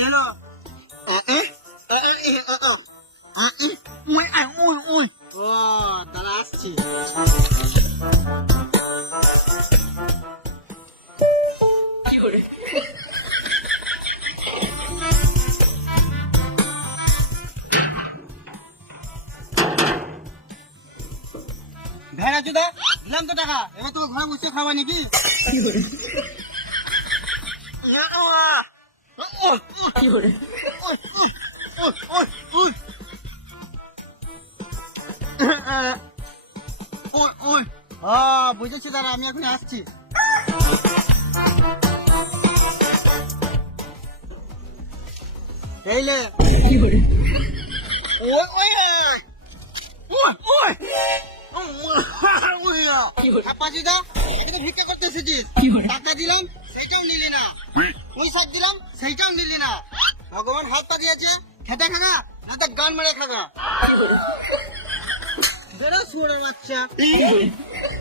কেলো ও দাঁড়া আসছি। ভেড়া চুদা দিলাম তো টাকা, এবার তোকে ঘরে বসে খাওয়া নাকি? বুঝেছি দাদা, আমি এখন আসছি। এইলে ভিক্ষা করতে এসেছিস, টাকা দিলাম সেইটাও নিলি না, পয়সা দিলাম সেইটাও নিলি না। ভগবান হাত পা দিয়েছে, খেতে খাগা না তো গান মেরে খাগা। বেরো শুয়োরের বাচ্চা।